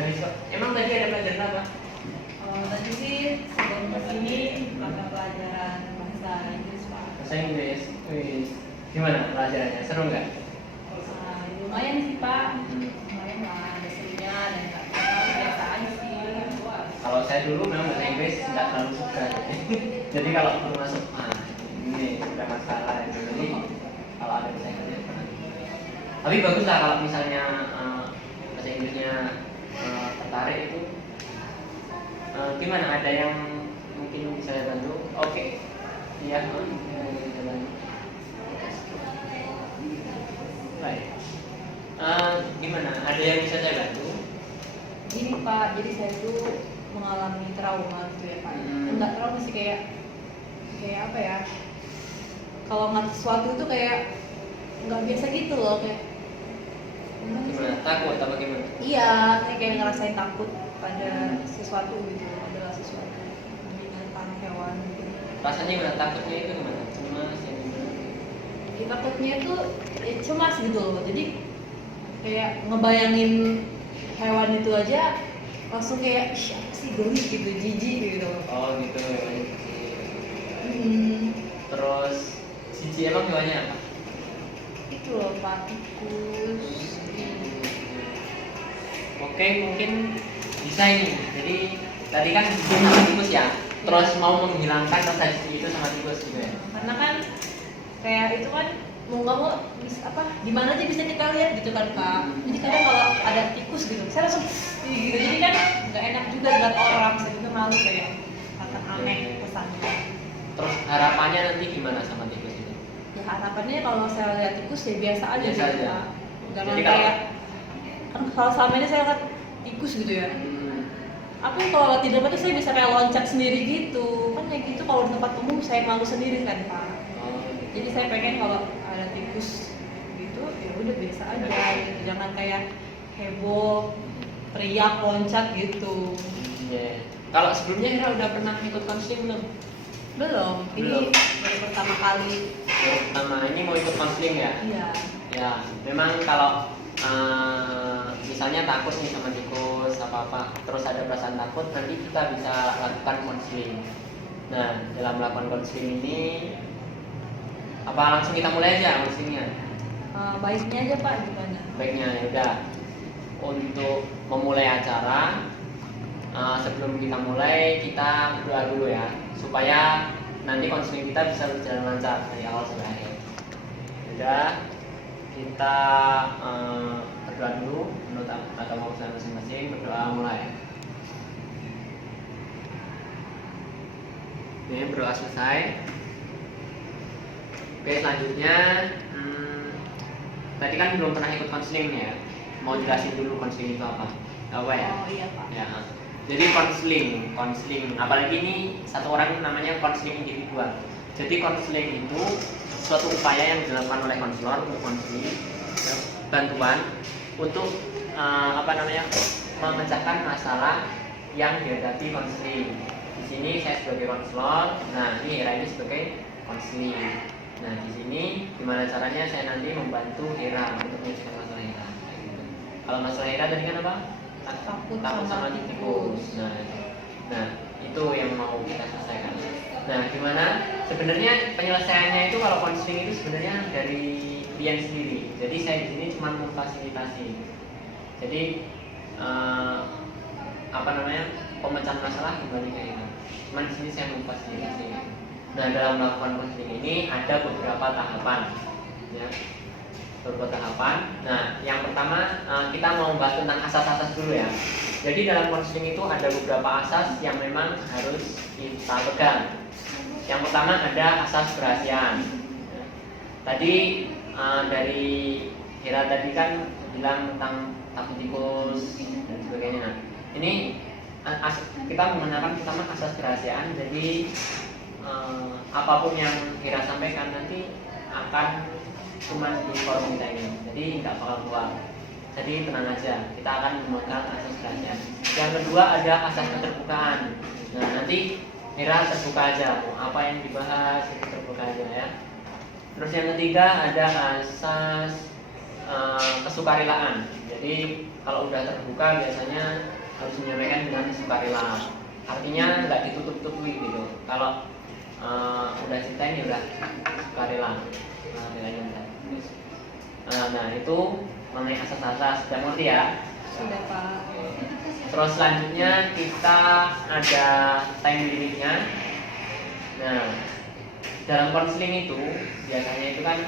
Habis kok. Emang tadi ada pelajaran apa? Tadi sih sebelum kesini ada pelajaran bahasa Inggris Pak. Bahasa Inggris. Wih. Gimana pelajarannya? Seru nggak? Lumayan sih Pak. Lumayan lah, ada serunya dan nggak biasa aja sih. Kalau saya dulu memang bahasa Inggris nggak terlalu suka. Jadi kalau perlu masuk, ini udah masalah itu. Jadi kalau ada bahasa Inggris, tapi bagus lah kalau misalnya bahasa Inggrisnya tertarik itu. Gimana? Ada yang mungkin bisa saya bantu? Oke. Iya, bisa bantu. Baik. Gimana? Ada yang bisa saya bantu? Gini Pak, jadi saya tuh mengalami trauma gitu ya Pak. Enggak trauma sih, kayak apa ya? Kalau nggak sesuatu itu kayak nggak biasa gitu loh, kayak Gimana? Takut apa gimana? iya, kayak ngerasain takut pada sesuatu gitu, adalah sesuatu binatang, hewan gitu. Rasanya gimana? Takutnya itu gimana? Cemas ya gimana? Ya, takutnya itu cemas gitu loh, jadi kayak ngebayangin hewan itu aja langsung kayak ih apa sih, geli gitu, jijik gitu. Oh gitu. Hmm, Terus siji emang hewannya apa? itu loh Pak, tikus. Oke, mungkin bisa ini. Jadi tadi kan jijik sama tikus ya. Terus mau menghilangkan rasa jijik itu sama tikus gitu ya. Karena kan kayak itu kan mau nggak mau bisa apa di mana aja bisa kita lihat gitu kan Pak. Jadi kadang kalau ada tikus gitu saya langsung gitu, jadi kan nggak enak juga lihat orang, saya juga malu kayak kata aneh pesannya. Terus harapannya nanti gimana sama tikus itu? Ya harapannya kalau saya lihat tikus ya biasa aja Biasa gitu aja. Pak. Jangan Jadi kalau- kayak kan kalau selama ini saya lihat tikus gitu ya, aku kalau tidak apa saya bisa kayak loncat sendiri gitu kan, kayak gitu kalau di tempat umum saya malu sendiri kan Pak. Oh, Jadi saya pengen kalau ada tikus gitu ya udah biasa aja gitu. Jangan kayak heboh, teriak, loncat gitu. iya. Kalau sebelumnya Hera udah pernah ikut konseling belum? Belum, Belum. ini baru pertama kali. Pertama ini mau ikut konseling ya? Iya. Ya, memang kalau misalnya takut nih sama tikus apa-apa, terus ada perasaan takut, nanti kita bisa lakukan konseling. Nah, dalam melakukan konseling ini, apa langsung kita mulai aja konselingnya? Baiknya aja Pak gimana? Baiknya ya udah. Untuk memulai acara, sebelum kita mulai kita berdoa dulu ya, supaya nanti konseling kita bisa berjalan lancar dari awal sampai akhir. Udah, kita berdoa dulu menurut agama Islam masing-masing. Berdoa mulai. Ini berdoa selesai. Oke, selanjutnya tadi kan belum pernah ikut konseling ya. Mau jelasin dulu konseling itu apa? Apa ya? Oh iya Pak. Ya. Jadi konseling, apalagi ini satu orang namanya konseling individual. Jadi konseling itu suatu upaya yang dilakukan oleh konselor untuk konseling, bantuan untuk memecahkan masalah yang dihadapi konseling. Di sini saya sebagai konselor, nah ini Hera ini sebagai konseling. Nah di sini gimana caranya saya nanti membantu Hera untuk menyelesaikan masalah Hera. Kalau masalah Hera tadi kan apa? Takut sama tikus. Nah itu yang mau kita selesaikan. Nah gimana? Sebenarnya penyelesaiannya itu kalau konseling itu sebenarnya dari klien sendiri. Jadi saya di sini cuma memfasilitasi. Jadi pemecahan masalah kembali ke Hera. Cuma di sini saya memfasilitasi. Nah dalam melakukan konseling ini ada beberapa tahapan. Ya. Beberapa tahapan. Nah, yang pertama kita mau membahas tentang asas-asas dulu ya. Jadi dalam konseling itu ada beberapa asas yang memang harus kita pegang. Yang pertama ada asas kerahasiaan. Tadi dari Hera tadi kan bilang tentang takut tikus dan sebagainya. Nah, ini kita menggunakan pertama asas kerahasiaan. Jadi apapun yang Hera sampaikan nanti akan cuma di forum kita ini, jadi nggak bakal keluar. Jadi tenang aja, kita akan menggunakan asas kerahasiaan. Yang kedua ada asas keterbukaan. Nah nanti Hera terbuka aja, mau apa yang dibahas itu terbuka aja ya. Terus yang ketiga ada asas kesukarelaan. Jadi kalau udah terbuka biasanya harus menyampaikan dengan sukarela. Artinya nggak ditutup-tutupi gitu. Kalau udah cerita ini udah sukarela. Nah itu mengenai asas-asas, sudah ngerti ya? Sudah Pak. Terus selanjutnya kita ada time limitnya. Nah, dalam konseling itu biasanya itu kan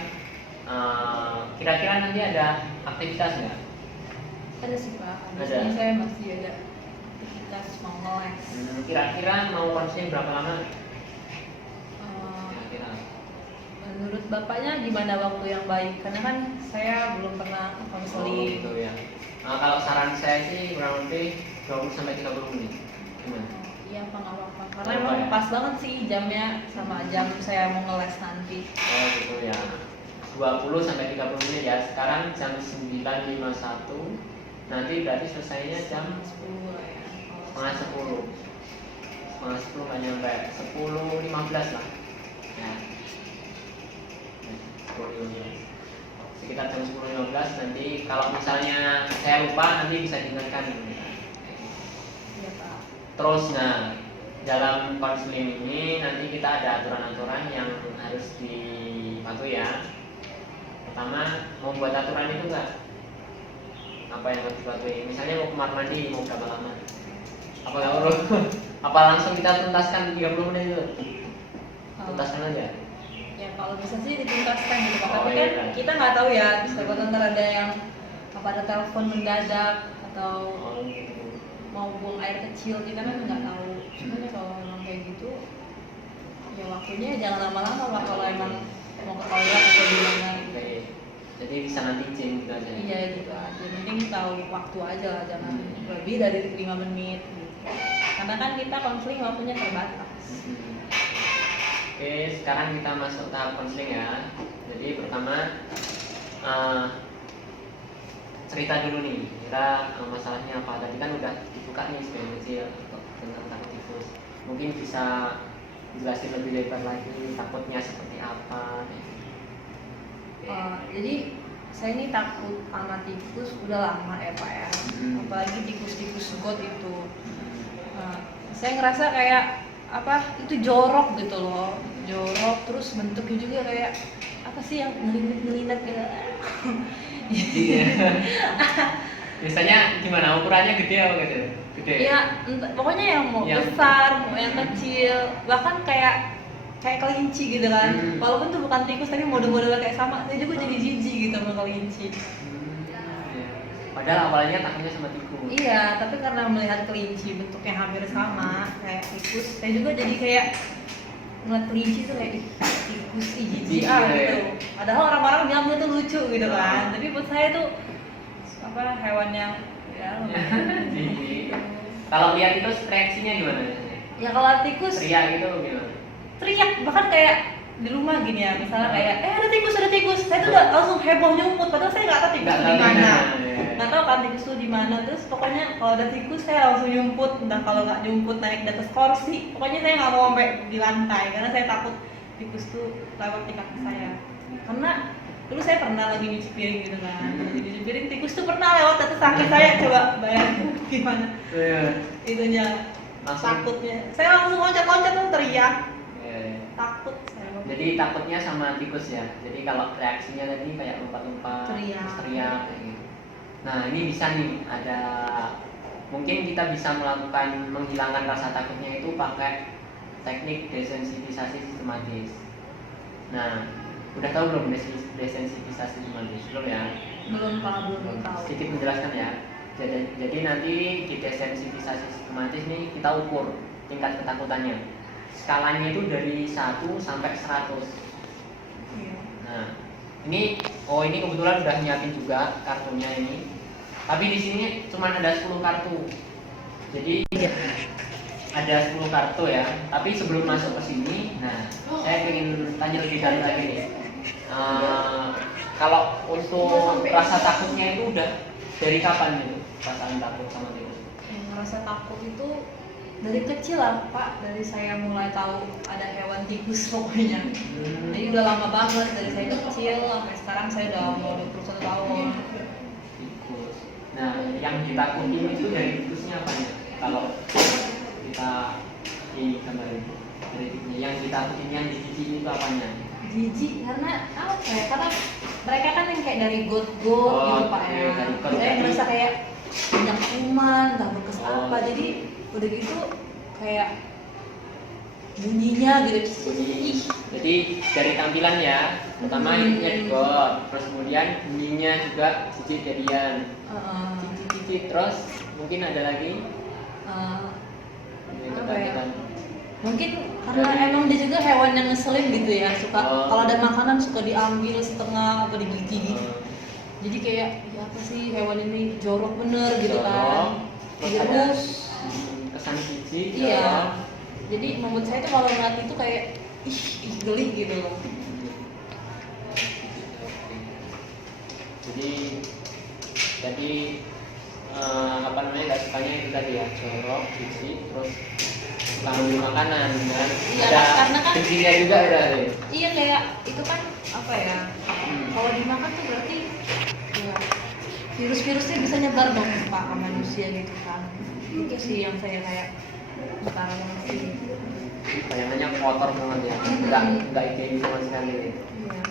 kira-kira nanti ada aktivitas nggak? Ada sih Pak. Ada. Biasanya saya masih ada aktivitas mau ngeles. Kira-kira mau konseling berapa lama? Eh, Kira-kira. Menurut Bapaknya gimana waktu yang baik? Karena kan saya belum pernah Oh, konseling. gitu ya. Kalau saran saya sih kurang lebih 20 sampai 30 menit. Gimana? Iya Pak, nggak apa-apa. Karena Nggak apa emang ya? pas banget sih jamnya sama jam saya mau ngeles nanti. Oh gitu ya. 20 sampai 30 menit ya. Sekarang jam 9.51. Nanti berarti selesainya jam 10 lah ya. setengah 10. Setengah 10 nggak nyampe. 10.15 lah. Ya. 10.15. Sekitar jam 10.15 nanti kalau misalnya saya lupa nanti bisa diingatkan. Iya Pak. Terus nah dalam konseling ini nanti kita ada aturan-aturan yang harus dipatuhi ya. Pertama, mau buat aturan itu enggak? Apa yang harus dipatuhi? Misalnya mau kamar mandi, mau berapa lama? Apa nggak perlu? Apa langsung kita tuntaskan 30 menit itu? Tuntaskan aja. Ya kalau bisa sih dituntaskan gitu Pak. Oh, Tapi iya, kan kan. kita nggak tahu ya. Bisa ntar ada yang apa ada telepon mendadak atau Oh gitu. mau buang air kecil kita kan nggak tahu. Cuman ya kalau memang kayak gitu ya waktunya jangan lama-lama Pak kalau emang mau ke toilet atau gimana gitu. Oke. Jadi bisa nanti izin gitu aja. Iya gitu aja. Yang penting tahu waktu aja lah, jangan lebih dari 5 menit gitu. Karena kan kita konseling waktunya terbatas. Oke, sekarang kita masuk tahap konseling ya. Jadi pertama cerita dulu nih, kira masalahnya apa. Tadi kan udah dibuka nih sebagai kecil tentang takut tifus. Mungkin bisa jelasin lebih lebar lagi takutnya seperti apa. Jadi saya ini takut sama tikus udah lama ya Pak ya. Apalagi tikus-tikus got itu. Saya ngerasa kayak apa itu jorok gitu loh, jorok terus bentuknya juga kayak apa sih yang ngelinet gitu. Iya. Biasanya gimana ukurannya gede apa gede? Gede. Ya pokoknya yang mau besar, mau yang kecil, bahkan kayak kelinci gitu kan. Walaupun itu bukan tikus tapi model-modelnya kayak sama, saya juga jadi jijik gitu sama kelinci. Padahal awalnya takutnya sama tikus. Iya, tapi karena melihat kelinci bentuknya hampir sama kayak tikus, saya juga jadi kayak ngeliat kelinci tuh kayak "Ih, tikus jijik gitu. Padahal orang-orang bilang itu lucu gitu kan, tapi buat saya tuh apa hewan yang ya jijik. Kalau lihat itu reaksinya gimana? Ya kalau tikus Teriak gitu gimana? teriak, bahkan kayak di rumah gini ya, misalnya kayak ada tikus, saya tuh udah langsung heboh nyumput, padahal saya nggak tahu tikus itu di mana. Nggak tahu kan tikus itu di mana. Terus pokoknya kalau ada tikus saya langsung nyumput, dan kalau nggak nyumput naik di atas kursi. Pokoknya saya nggak mau sampai di lantai karena saya takut tikus tuh lewat di kaki saya. Karena dulu saya pernah lagi nyuci piring gitu kan, lagi nyuci piring tikus tuh pernah lewat atas kaki saya. Coba bayangin gimana itunya, takutnya. Saya langsung loncat-loncat tuh teriak, takut saya. Jadi takutnya sama tikus ya. Jadi kalau reaksinya tadi kayak lompat-lompat, teriak kayak gitu. Nah ini bisa nih ada, mungkin kita bisa melakukan menghilangkan rasa takutnya itu pakai teknik desensitisasi sistematis. Nah udah tahu belum desensitisasi sistematis? Belum ya? Belum Pak, belum tahu. Sedikit menjelaskan ya. Jadi nanti di desensitisasi sistematis nih kita ukur tingkat ketakutannya. Skalanya itu dari 1 sampai 100. Nah, ini kebetulan udah nyiapin juga kartunya ini. Tapi di sini cuma ada 10 kartu. Jadi ada 10 kartu ya. Tapi sebelum masuk ke sini, nah, saya ingin tanya lebih dalam lagi nih. Kalau untuk rasa takutnya itu udah dari kapan gitu? Perasaan takut sama tikus? Yang ngerasa takut itu dari kecil lah Pak, dari saya mulai tahu ada hewan tikus pokoknya. Jadi udah lama banget, dari saya kecil sampai sekarang saya udah mau 21 tahun. Tikus. Nah yang ditakutin itu dari tikusnya apanya? Kalau kita ini gambarin dari tikusnya, yang ditakutin, yang dijijik itu apanya? Jijik karena apa ya? Karena mereka kan yang kayak dari got-got gitu Pak ya. dari got. Saya merasa kayak banyak kuman, nggak berkes apa. Jadi udah gitu kayak bunyinya gitu. Ih. Jadi dari tampilan ya, pertama ininya di got, terus kemudian bunyinya juga jijik jadian. Jijik, terus mungkin ada lagi. Ini Apa ya? ketakutan. Mungkin karena emang dia juga hewan yang ngeselin gitu ya, suka kalau ada makanan suka diambil setengah apa digigit gitu. Jadi kayak ya apa sih hewan ini jorok bener gitu kan. Terus kesan jijik. Iya. Jadi membuat saya tuh kalau ngeliat itu kayak ih geli gitu loh. Jadi apa namanya, nggak sukanya itu tadi ya, jorok, jijik, terus suka ngambil makanan kan. Iya, ada karena kan bensinnya juga berarti. iya kayak itu kan apa ya, kalau dimakan tuh berarti ya, virus-virusnya bisa nyebar dong Pak ke manusia gitu kan. Itu sih yang saya kayak utara banget sih. Bayangannya kotor banget ya, nggak higienis sama sekali. Iya.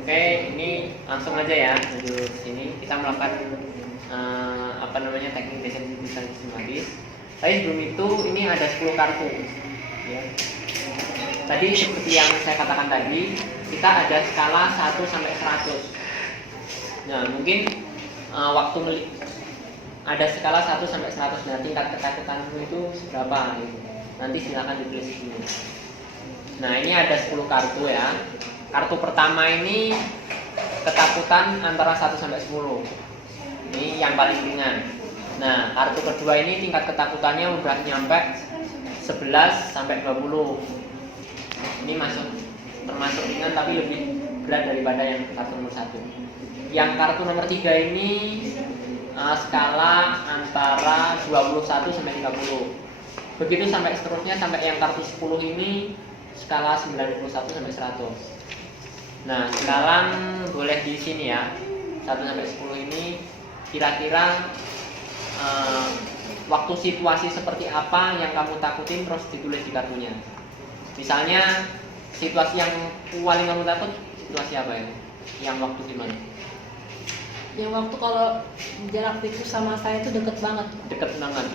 Oke, ini langsung aja ya lanjut sini kita melakukan apa namanya teknik desensitizasi sistematis. Tapi sebelum itu ini ada 10 kartu ya. Tadi seperti yang saya katakan tadi, kita ada skala 1 sampai 100. Nah, mungkin ada skala 1 sampai 100. Nah, tingkat ketakutanmu itu seberapa gitu. Nanti silakan ditulis di sini. Nah, ini ada 10 kartu ya. Kartu pertama ini ketakutan antara 1 sampai 10. Ini yang paling ringan. Nah, kartu kedua ini tingkat ketakutannya udah nyampe 11 sampai 20. Ini termasuk ringan tapi lebih berat daripada yang kartu nomor 1. Yang kartu nomor 3 ini skala antara 21 sampai 30. Begitu sampai seterusnya, sampai yang kartu 10 ini skala 91 sampai 100. Nah, sekarang boleh di sini ya. 1 sampai 10 ini kira-kira waktu situasi seperti apa yang kamu takutin, terus ditulis di kartunya. Misalnya situasi yang paling kamu takut, situasi apa itu? Yang waktu gimana? Yang waktu kalau jarak tikus sama saya itu deket banget. Deket banget.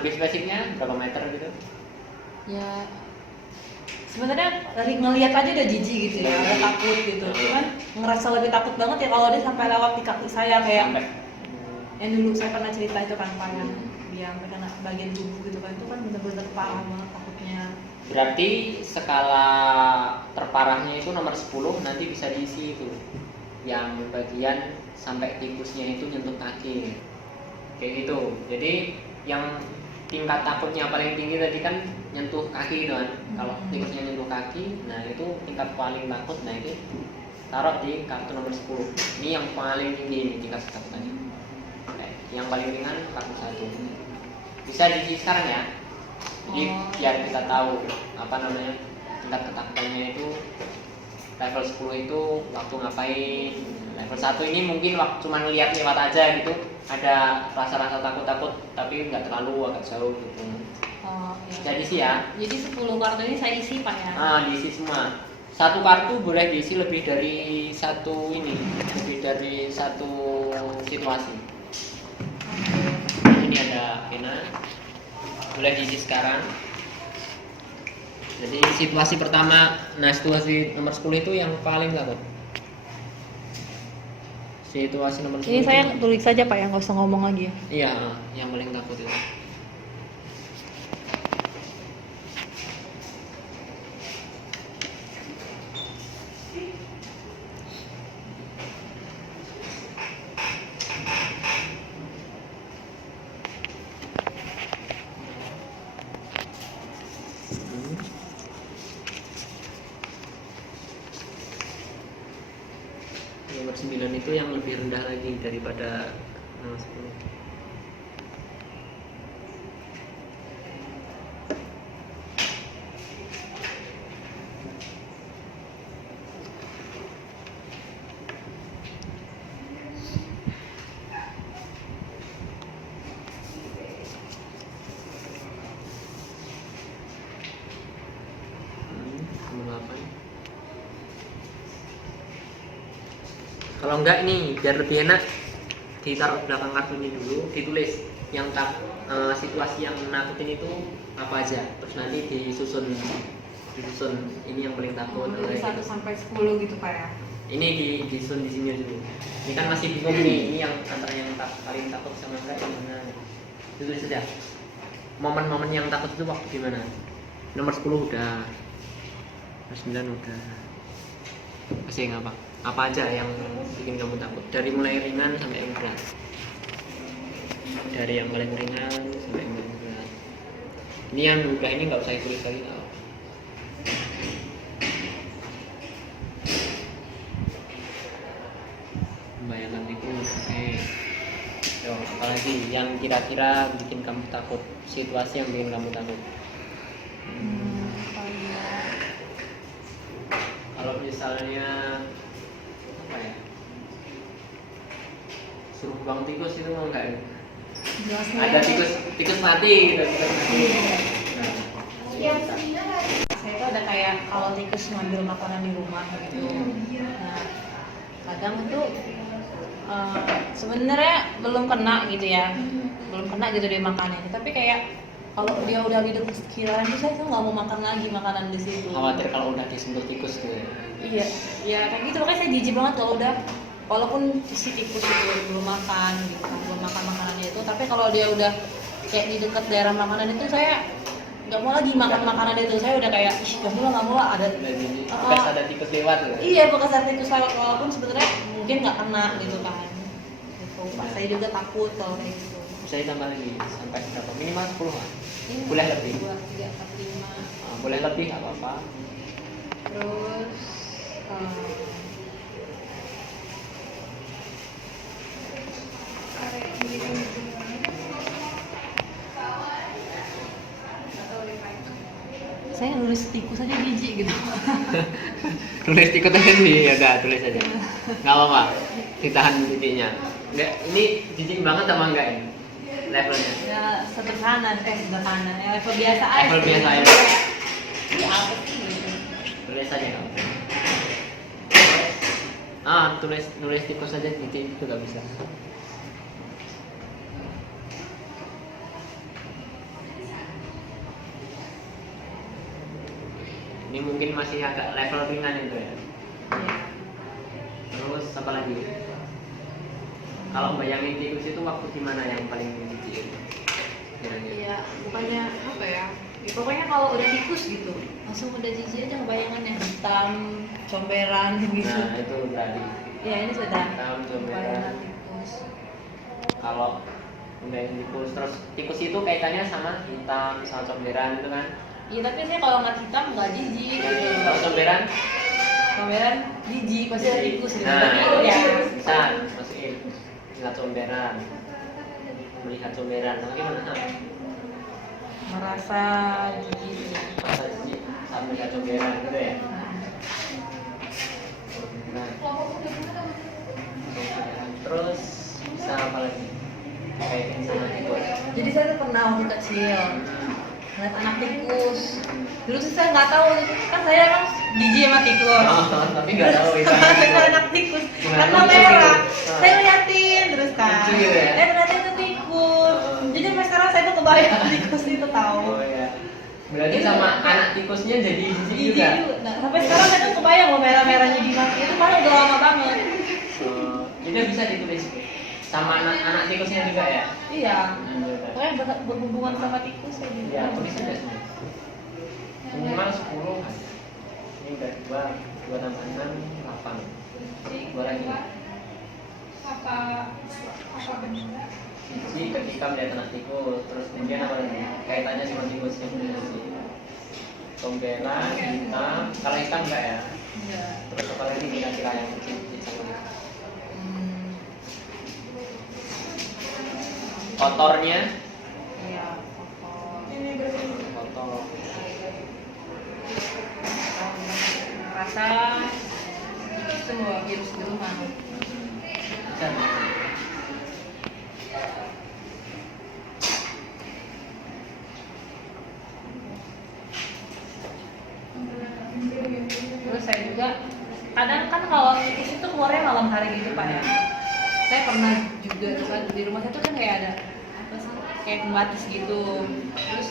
Lebih spesifiknya berapa meter gitu? Ya sebenarnya dari ngelihat aja udah jijik gitu ya, udah takut gitu. Cuman ngerasa lebih takut banget ya kalau dia sampai lewat di kaki saya kayak yang dulu saya pernah cerita itu kan Pak, yang dia kena bagian tubuh gitu kan, itu kan bener-bener parah banget takutnya. Berarti skala terparahnya itu nomor 10, nanti bisa diisi itu yang bagian sampai tikusnya itu nyentuh kaki kayak gitu. Jadi yang tingkat takutnya paling tinggi tadi kan nyentuh kaki gitu kan. Kalau tikusnya nyentuh kaki, nah itu tingkat paling takut. Nah itu taruh di kartu nomor 10. Ini yang paling tinggi ini tingkat ketakutannya. Yang paling ringan kartu 1. Bisa diisi sekarang ya. Jadi biar kita tahu apa namanya tingkat ketakutannya itu. Level 10 itu waktu ngapain. Level 1 ini mungkin waktu cuma lihat lewat aja gitu, ada rasa-rasa takut-takut tapi nggak terlalu agak jauh gitu. Iya. Jadi sih ya. Jadi 10 kartu ini saya isi Pak ya. Diisi semua. Satu kartu boleh diisi lebih dari satu ini, lebih dari satu situasi. Ini ada pena, boleh diisi sekarang. Jadi situasi pertama, nah situasi nomor 10 itu yang paling takut. Situasi nomor 10 Ini saya itu, tulis saja Pak ya, nggak usah ngomong lagi ya. iya, yang paling takut itu. Nomor 9 itu yang lebih rendah lagi daripada nomor 10. Kalau enggak nih biar lebih enak ditaruh belakang kartu ini dulu, ditulis yang situasi yang nakutin itu apa aja, terus nanti disusun ini yang paling takut. Dari 1 sampai 10 gitu Pak ya. Ini disusun di sini dulu. Ini kan masih bingung nih, ini yang antara yang paling takut sama enggak yang mana. Tulis saja. Momen-momen yang takut itu waktu gimana? Nomor 10 udah. Nomor 9 udah. Masih apa? Apa aja yang bikin kamu takut? Dari mulai ringan sampai yang berat. Dari yang paling ringan sampai yang paling berat. Ini yang udah ini nggak usah ditulis lagi tau. Membayangkan tikus, oke. Yo, apalagi yang kira-kira bikin kamu takut, situasi yang bikin kamu takut. Kalau misalnya apa ya, suruh buang tikus itu mau nggak? Ada tikus mati gitu, tikus mati. Nah, Saya itu ada kayak kalau tikus ngambil makanan di rumah gitu. Nah, kadang itu sebenarnya belum kena gitu ya, belum kena gitu dia makannya. Tapi kayak kalau dia udah di dekat sekitaran itu saya tuh nggak mau makan lagi makanan di situ. khawatir kalau udah disentuh tikus gitu ya. Iya, ya kayak gitu. Makanya saya jijik banget kalau udah, walaupun si tikus itu belum makan gitu kan, belum makan makanannya itu, tapi kalau dia udah kayak di dekat daerah makanan itu saya nggak mau lagi makan makanan itu. Saya udah kayak ih nggak mau lah, ada Bekas ada tikus lewat gitu. iya bekas ada tikus lewat, walaupun sebenarnya mungkin nggak kena gitu kan. Gitu. Pak saya juga takut kalau kayak gitu. Bisa ditambah lagi sampai berapa? Minimal 10 kan? Ini Boleh lebih. 2, 3, 4, 5. Boleh lebih nggak apa-apa. Terus saya nulis tikus aja jijik gitu. Tulis tikus aja sih, ya udah tulis aja. Nggak apa-apa, ditahan titiknya. Nggak, ini jijik banget sama enggak ini? Levelnya? Ya sederhana, sederhana. Ya level biasa aja. Level biasa aja. Ini apa sih? Tulis aja. Nulis tikus aja titik itu nggak bisa. Ini mungkin masih agak level ringan itu ya. Terus apa lagi? Kalau bayangin tikus itu waktu gimana yang paling jijik? Iya, bukannya apa ya? Ya, pokoknya kalau udah tikus gitu, langsung udah jijik aja bayangannya, hitam, comberan gitu. Nah itu tadi. Ya ini sudah. Hitam, comberan. Bayangan tikus. Kalau bayangin tikus, terus tikus itu kaitannya sama hitam, sama comberan itu kan? Iya tapi saya kalau nggak hitam nggak jijik. Kalau comberan? Comberan jijik pasti ada tikus gitu. Nah, Ya. bisa masukin lihat comberan, melihat comberan, nah, gimana? Merasa jijik. Masa jijik saat melihat comberan gitu ya? Nah, terus bisa apa lagi? Kaitin sama tikus. Jadi saya tuh pernah waktu kecil ngeliat anak tikus. Dulu sih saya nggak tahu, kan saya emang jijik sama tikus. Tapi nggak tahu itu. Itu anak tikus karena merah. Saya ngeliatin terus kan. Lucu ya? Ternyata itu tikus. Jadi sampai sekarang saya tuh kebayang tikus itu tahu. Oh ya. Berarti sama anak tikusnya jadi jijik juga. Nah, sampai sekarang saya tuh kebayang loh merah-merahnya gimana. Itu malah udah lama banget. Jadi bisa ditulis sama anak tikusnya juga ya? Iya. Pokoknya berhubungan sama tikus ya. Ya, tulis aja semua. Minimal 10 kan. Ini udah 2 tambah 6, 8. 2 lagi. Jadi ketika melihat anak tikus, terus kemudian apa lagi? Kaitannya sama tikus yang bersih. Comberan, hitam. Kalau hitam enggak ya? Iya. Terus apa lagi kira-kira yang kecil sama kotornya? Iya. Kotor. Rasa semua virus di rumah. Bisa. Terus saya juga kadang kan kalau tikus itu keluarnya malam hari gitu Pak ya. Saya pernah juga tuh kan di rumah saya tuh kan kayak ada apa sih kayak pembatas gitu, terus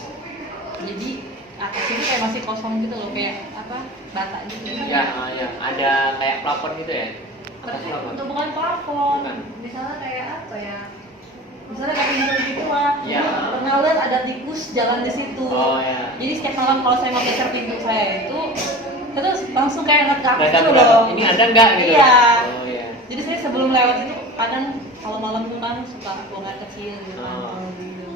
jadi atas itu kayak masih kosong gitu loh, kayak apa bata gitu. Ya, ya, ada kayak plafon gitu ya. Apa sih plafon? Untuk bukan plafon, Bukan. misalnya kayak apa ya? Misalnya kayak pintu gitu lah. Ya. Pernah lihat ada tikus jalan di situ. Oh ya. Jadi setiap malam kalau saya mau geser pintu saya itu langsung kayak ngeliat ke aku Kelihatan gitu berapa? loh. Ini ada nggak gitu? Iya. Oh iya. Jadi saya sebelum lewat itu kadang kalau malam tuh kan suka buang air kecil gitu kan. Oh. Gitu.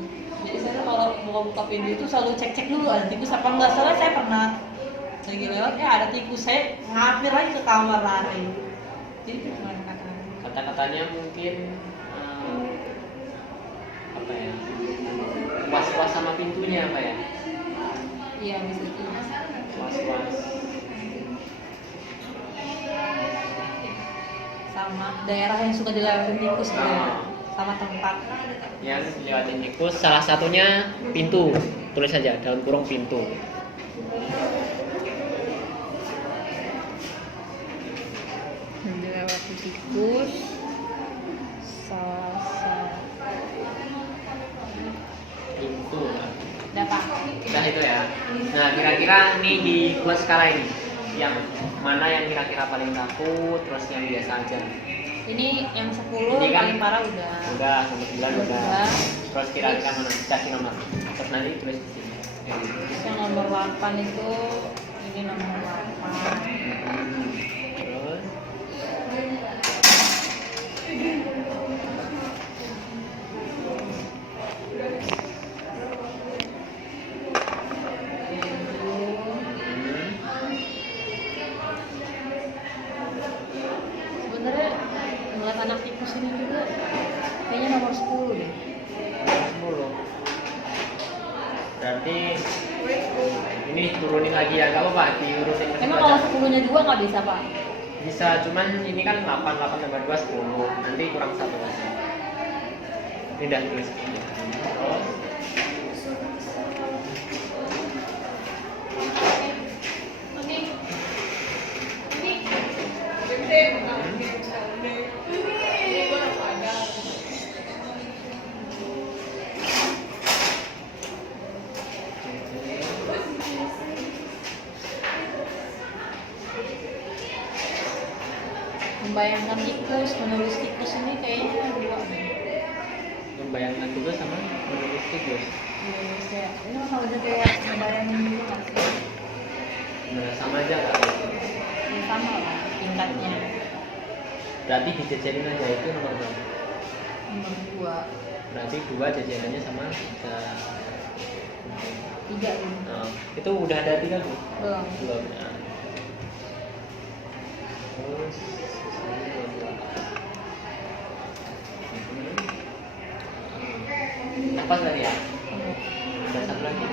Jadi saya tuh kalau mau buka pintu itu selalu cek-cek dulu ada tikus apa enggak. Soalnya saya pernah lagi lewat ya ada tikus, saya ngapir lagi ke kamar lari. Jadi itu cuma kata-kata. Kata-katanya mungkin apa ya? Was-was sama pintunya apa ya? Iya bisa itu. Was-was. Sama daerah yang suka dilewatin tikus gitu ya. Oh. Sama tempat. Yang dilewatin tikus salah satunya pintu. Tulis saja dalam kurung pintu. Dilewati tikus salah satu Pintu. dapat. Udah itu ya. Nah, kira-kira ini dibuat skala ini. Yang mana yang kira-kira paling takut, terus yang biasa aja. Ini yang 10 Ini kan paling parah udah. Udah, sampai 9 udah. Udah. Terus kira-kira mana? Kasih nomor. Terus nanti tulis di sini. Terus yang nomor 8 itu ini nomor 8. Terus Sebenarnya ngeliat anak tikus ini juga kayaknya nomor 10 deh. 10. Berarti ini turunin lagi ya, gak apa-apa, diurutin ke situ Emang kalau aja. 10-nya 2 nggak bisa Pak? Bisa, cuman ini kan 8 tambah 2 10. Nanti kurang 1 aja. Ini udah tulis. Terus Membayangkan tikus, menulis tikus ini kayaknya 2 deh. membayangkan juga sama menulis tikus. Iya, kayak ini mah udah kayak ngebayangin gitu nggak sih? Nah, sama aja Kak. Ya sama lah tingkatnya. Berarti dijajarin aja itu nomor berapa? Nomor 2, Berarti 2 jajarannya sama 3. 3 ini. Nah, itu udah ada 3 tuh. Belum. Belum. Nah. Terus sisanya nomor 2. Apa tadi ya? Ada satu lagi. 5.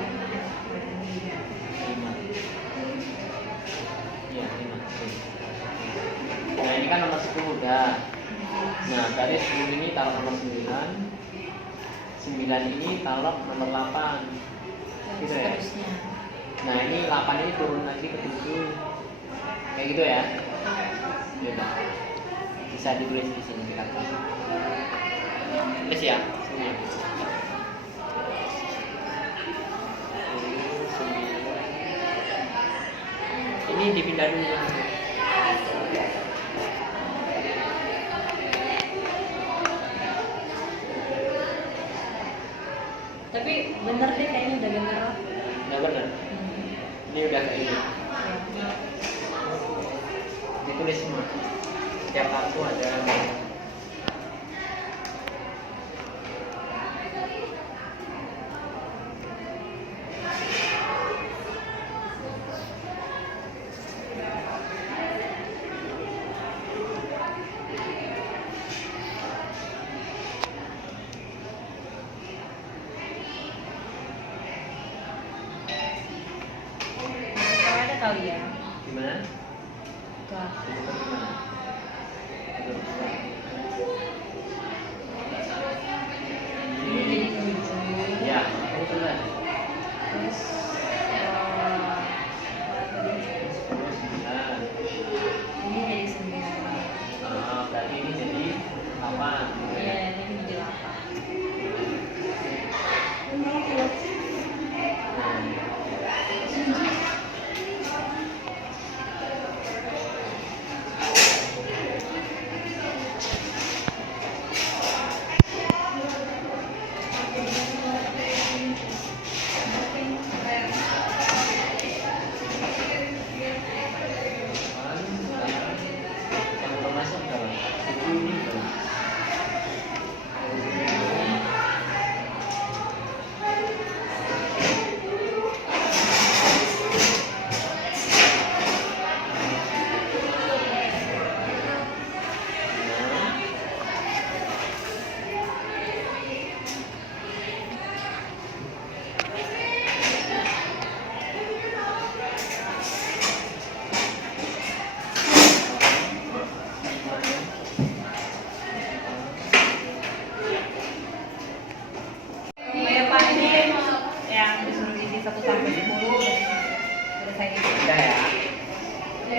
Iya, 5. Nah, ini kan nomor 10 udah. Nah, tadi 10 ini taruh nomor 9. 9 ini taruh nomor 8. Dan Gitu ya? seterusnya. Nah, ini 8 ini turun lagi ke 7. Kayak gitu ya. Ya udah. Bisa ditulis di sini kita. Tulis ya, semua. Ini dipindah dulu. Tapi bener deh kayaknya udah bener. Nggak benar. Ini udah kayak ini. Ditulis semua. Setiap kartu ada. Kalau ada kali ya. Gimana? Tuh. Ditukar gimana? Ini jadi 7. Ya, itu sudah. Terus Nah, ini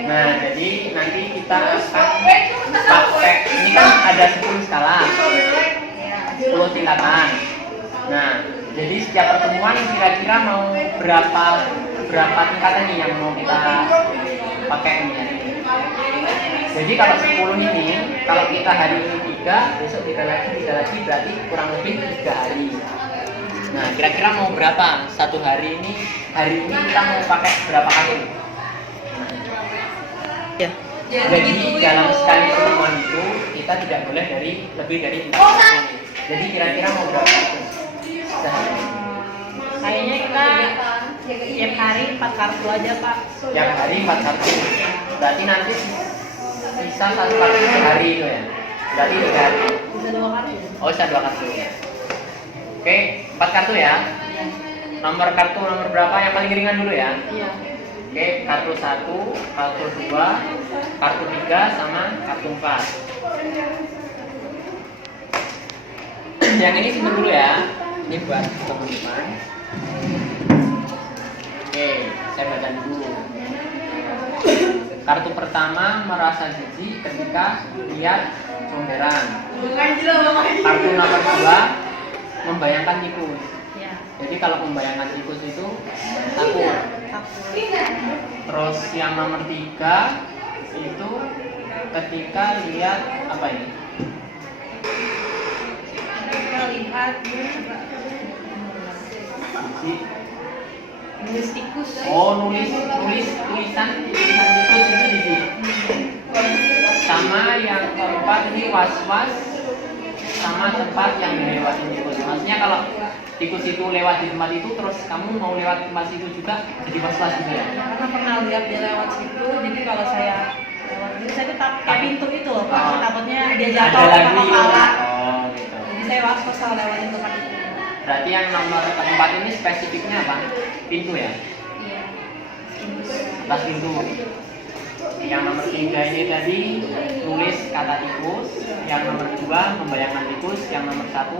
Nah, jadi nanti kita akan pakai, ini kan ada 10 skala, 10 tingkatan. Nah, jadi setiap pertemuan kira-kira mau berapa tingkatan nih yang mau kita pakai ini. Jadi kalau 10 ini, kalau kita hari ini 3, besok 3 lagi, berarti kurang lebih 3 hari. Nah, kira-kira mau berapa? Satu hari ini kita mau pakai berapa kali? Ya. Jadi dalam sekali pertemuan itu kita tidak boleh lebih dari 4 kali. Jadi kira-kira mau berapa itu? Sehari. Kayaknya kita tiap hari 4 kartu aja Pak. Tiap hari 4 kartu. Berarti nanti bisa 1 kartu sehari itu ya. Berarti 3 hari. Bisa 2 kartu. Oh, bisa 2 kartu. Oke, 4 kartu ya. Nomor kartu nomor berapa yang paling ringan dulu ya? Iya. Oke, kartu 1, kartu 2, kartu 3 sama kartu 4. Yang ini simpen dulu ya. Ini buat teman-teman. Oke, saya baca dulu. Kartu pertama, merasa jijik ketika lihat comberan. Kartu nomor 2, membayangkan tikus. Iya. Jadi kalau membayangkan tikus itu takut. Terus yang nomor 3 itu ketika lihat apa ini? Kita lihat Jijik. nulis tikus. Oh, tulisan tikus itu jijik. Sama yang keempat ini was-was, sama tempat yang dilewati tikus. Maksudnya kalau tikus itu lewat di tempat itu, terus kamu mau lewat tempat situ juga jadi was-was gitu ya? Karena pernah lihat dia lewat situ, jadi kalau saya lewat itu saya tetap kayak pintu itu loh Pak. Oh. Takutnya dia jatuh Ada ke lagi. kepala. Oh, gitu. Jadi saya was-was kalau lewatin tempat itu. Berarti yang nomor 4 ini spesifiknya apa? Pintu ya? Iya. Atas pintu. Yang nomor 3 ini tadi tulis kata tikus. Yang nomor 2 membayangkan tikus. Yang nomor 1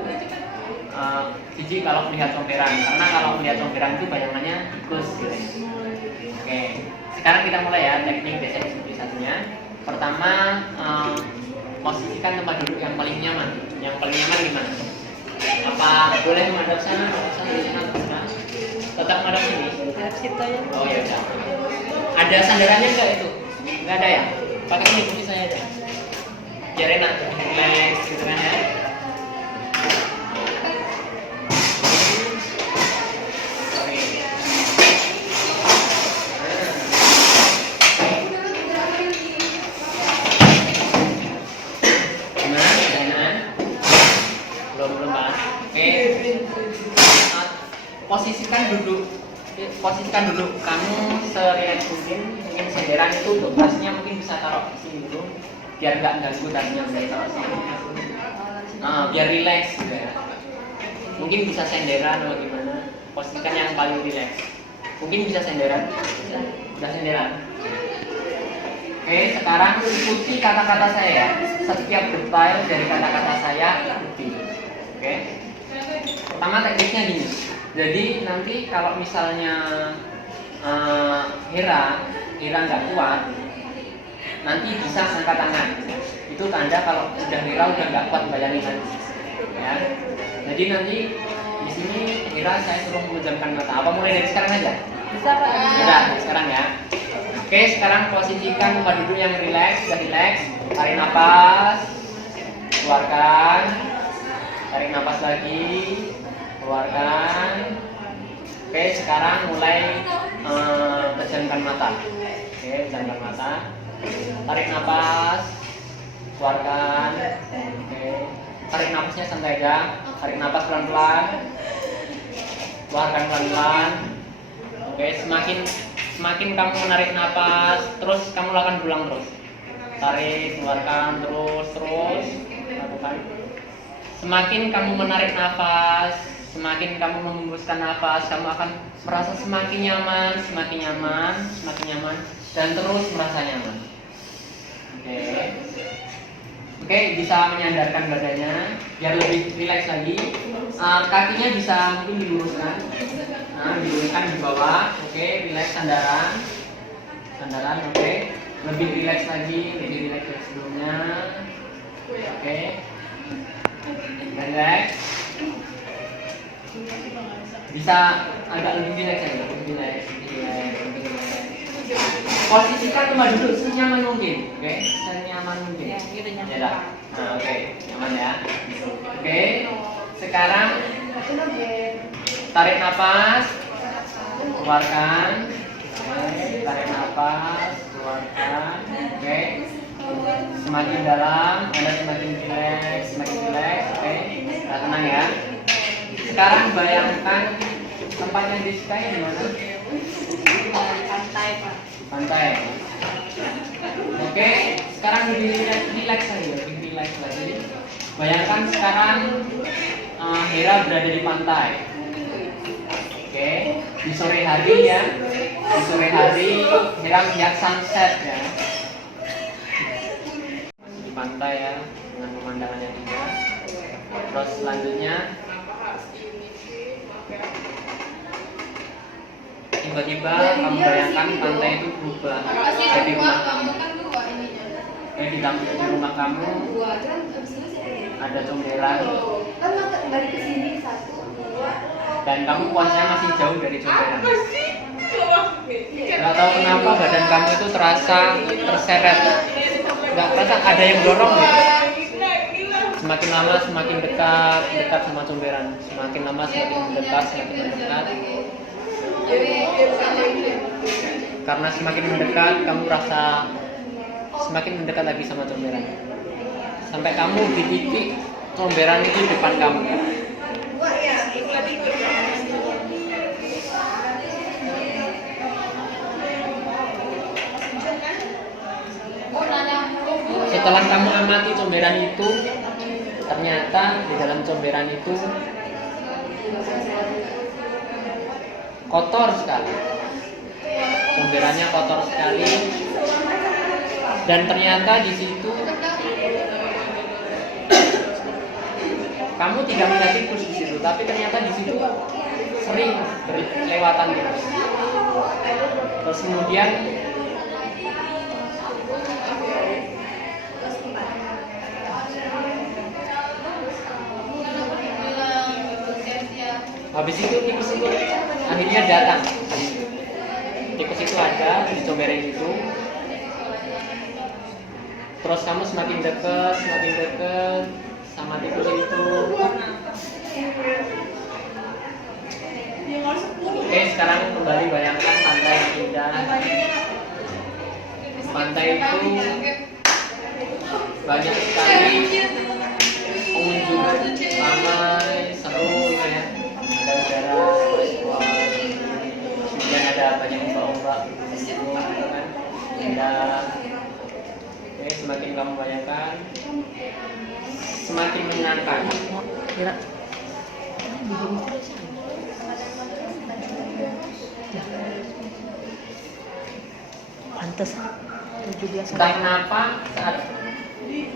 jijik kalau melihat comberan. Karena kalau melihat comberan itu bayangannya tikus gitu. Oke, sekarang kita mulai ya teknik BCX-1-nya. Pertama, posisikan tempat duduk yang paling nyaman. Yang paling nyaman gimana? Apa boleh menghadap sana? Tetap menghadap sini? Lihat situ aja. Oh ya udah. Ada sandarannya enggak itu? Enggak ada ya? Pakai ini kunci saya aja. Biar enak, relax gitu kan ya. Posisikan duduk kamu serileks mungkin senderan itu untuk tasnya mungkin bisa taruh di sini dulu biar nggak ganggu tasnya bisa taruh sini. Nah, biar rileks gitu ya. Mungkin bisa senderan atau gimana. Posisikan yang paling rileks. Mungkin bisa senderan. Bisa senderan. Oke, sekarang ikuti kata-kata saya ya. Setiap detail dari kata-kata saya ikuti. Oke. Pertama tekniknya gini. Jadi nanti kalau misalnya Hera nggak kuat, nanti bisa angkat tangan. Itu tanda kalau udah Hera udah nggak kuat, bayangin nanti. Ya. Jadi nanti di sini Hera saya suruh memejamkan mata. Apa mulai dari sekarang aja? Bisa Pak. Ya, sekarang ya. Oke, sekarang posisikan tempat duduk yang rileks, sudah rileks. Tarik nafas, keluarkan. Tarik nafas lagi. Keluarkan. Oke, sekarang mulai pejamkan mata. Oke, pejamkan mata. Tarik nafas. Keluarkan. Oke. Tarik nafasnya santai aja. Tarik nafas pelan-pelan. Keluarkan pelan-pelan. Oke, semakin kamu menarik nafas, terus kamu lakukan berulang terus. Tarik, keluarkan, terus lakukan. Semakin kamu menarik nafas, semakin kamu menghembuskan nafas, kamu akan merasa semakin nyaman, dan terus merasa nyaman. Oke, bisa menyandarkan badannya biar lebih rileks lagi. Kakinya bisa mungkin diluruskan. Nah, diluruskan di bawah. Oke, rileks sandaran. Oke. lebih rileks lagi, lebih rileks dari sebelumnya. Oke, rileks. Bisa agak lebih rileks lagi, lebih rileks, lebih rileks, lebih rileks. Posisikan tempat duduk senyaman mungkin, oke? Senyaman mungkin. Ya, gitu Ya, nyaman. dah. Nah, oke, nyaman ya. Oke, sekarang tarik nafas, keluarkan. Oke, tarik nafas, keluarkan. Oke, semakin dalam, Anda semakin rileks, semakin rileks. Oke, nah, tenang ya. Sekarang bayangkan tempat yang disukai di mana? Pantai, Pak. Pantai. Oke, sekarang lebih rileks lagi, lebih rileks lagi. Bayangkan sekarang Hera berada di pantai. Oke, di sore hari ya. Di sore hari Hera melihat sunset ya. Di pantai ya, dengan pemandangan yang indah. Terus selanjutnya tiba-tiba kamu bayangkan pantai itu berubah jadi rumah kamu. Di rumah kamu ada comberan dan kamu posisinya masih jauh dari comberan. Nggak tahu kenapa badan kamu itu terasa terseret, nggak terasa ada yang dorong gitu. Semakin lama semakin dekat sama comberan, semakin lama semakin mendekat, semakin mendekat. Karena semakin mendekat, kamu rasa semakin mendekat lagi sama comberan. Sampai kamu di titik comberan itu di depan kamu. Setelah kamu amati comberan itu, ternyata di dalam comberan itu kotor sekali. Comberannya kotor sekali. Dan ternyata di situ kamu tidak melihat tikus di situ, tapi ternyata di situ sering berlewatan tikus. Terus kemudian habis itu tikus itu akhirnya datang. Tikus itu ada di comberan itu. Terus kamu semakin dekat sama tikus itu. Oke, sekarang kembali bayangkan pantai yang indah. Pantai itu banyak sekali pengunjung, ramai, seru ya. Ada udara luas, kemudian ada banyak ombak-ombak kan, indah. Oke, semakin kamu bayangkan, semakin menyenangkan. Pantes 17. Entah kenapa saat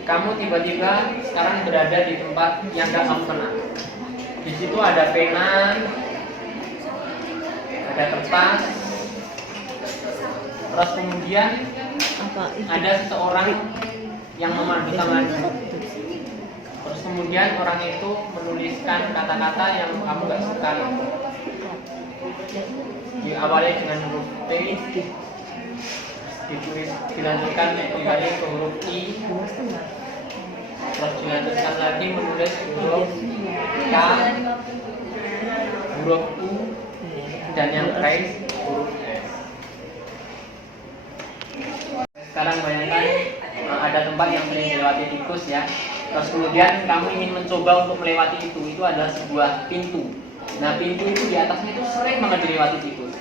kamu tiba-tiba sekarang berada di tempat yang gak kamu kenal. Di situ ada pena, ada kertas, terus kemudian ada seseorang yang memandu tanganmu. Terus kemudian orang itu menuliskan kata-kata yang kamu gak suka. Diawali dengan huruf T, dilanjutkan ke huruf I, terus dilanjutkan lagi menulis huruf K, huruf U, dan yang terakhir huruf S. Sekarang bayangkan ada tempat yang sering dilewati tikus ya. Terus kemudian kamu ingin mencoba untuk melewati itu adalah sebuah pintu. Nah, pintu itu di atasnya itu sering banget dilewati tikus.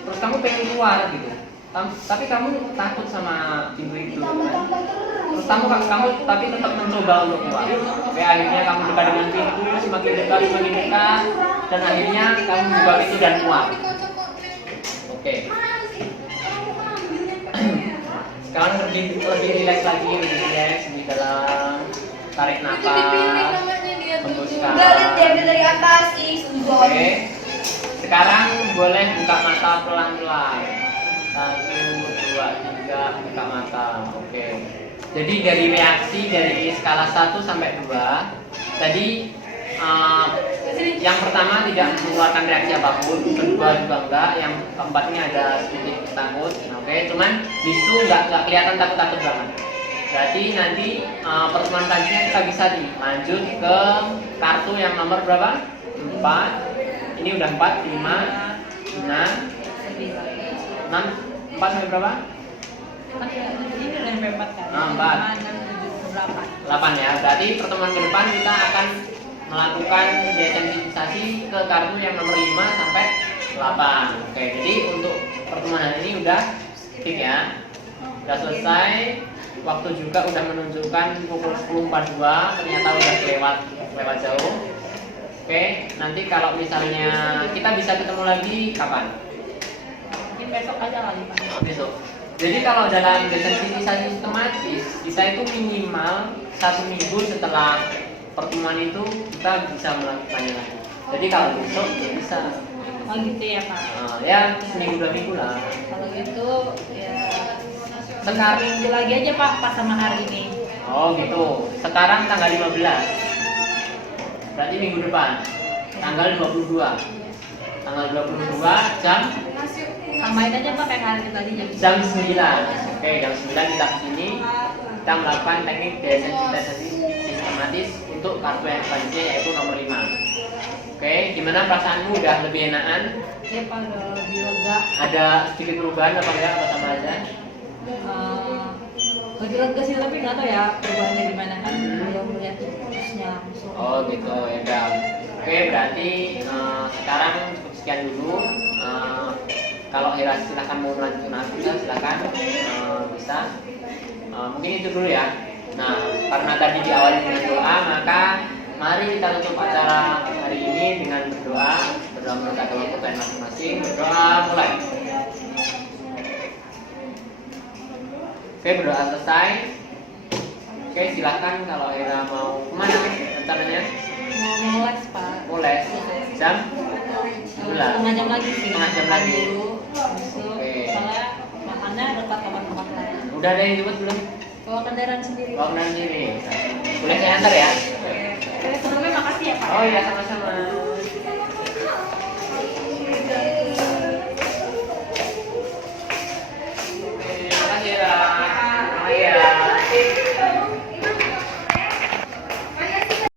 Terus kamu pengen keluar gitu. Tapi kamu takut sama pintu itu kan? Terus kamu tapi tetap mencoba untuk keluar. Oke, akhirnya kamu dekat dengan pintu, semakin dekat, dan akhirnya kamu buka pintu dan keluar. Oke. Sekarang lebih rileks lagi, lebih dalam. Tarik nafas, hembuskan. Dari atas Oke. Sekarang boleh buka mata pelan-pelan. 1, 2, 3. tidak buka mata. Oke. Jadi dari reaksi dari skala 1 sampai 2 tadi yang pertama tidak mengeluarkan reaksi apapun, kedua juga enggak, yang keempat ini ada sedikit takut. Oke, cuman di situ enggak kelihatan takut-takut banget. Berarti nanti pertemuan selanjutnya kita bisa nih lanjut ke kartu yang nomor berapa? 4. Ini udah 4, 5, 6, 6, 4 sampai berapa? Ini udah sampai 4 kan? 4. 6, 7, 8 ya. Berarti pertemuan ke depan kita akan melakukan desensitisasi ke kartu yang nomor 5 sampai 8. Oke, jadi untuk pertemuan hari ini udah skip ya. Udah selesai. Waktu juga udah menunjukkan pukul 10.42, ternyata udah lewat jauh. Oke, nanti kalau misalnya kita bisa ketemu lagi kapan? Mungkin besok aja kali Pak. Besok. Jadi kalau dalam desensitisasi sistematis, kita itu minimal 1 minggu setelah pertemuan itu kita bisa melakukannya lagi. Jadi kalau besok ya bisa. Oh gitu ya Pak. Ya seminggu 2 minggu lah. Kalau gitu ya Sekarang minggu lagi aja Pak, pas sama hari ini. oh gitu. Sekarang tanggal 15. Berarti minggu depan. Tanggal 22. Tanggal 22 jam Tambahin aja Pak kayak hari tadi jam 9. Oke, jam 9 kita kesini. Kita melakukan teknik desensitisasi sistematis untuk kartu yang selanjutnya yaitu nomor 5. Oke, gimana perasaanmu? Udah lebih enakan? Ya Pak, udah lebih lega. Ada sedikit perubahan apa enggak? Apa sama aja? Lagi lega sih, tapi nggak tahu ya perubahannya gimana kan. Belum melihat terusnya langsung. Oh gitu ya udah. Oke, berarti sekarang cukup sekian dulu. Kalau Hera silahkan mau melanjutkan aktivitas silahkan bisa. Mungkin itu dulu ya. Nah, karena tadi diawali dengan doa, maka mari kita tutup acara hari ini dengan berdoa menurut agama kita masing-masing. Berdoa mulai. Oke, berdoa selesai. Oke, silahkan kalau Hera mau kemana rencananya? Mau les Pak. Mau les jam? Setengah jam lagi sih. Setengah jam lagi. Dulu, besok. Oke. Soalnya makannya dekat tempat-tempat lain. Udah ada yang jemput belum? Bawa kendaraan sendiri. Bawa kendaraan sendiri. Boleh saya antar ya? Sebelumnya makasih ya Pak. Oh iya, sama-sama.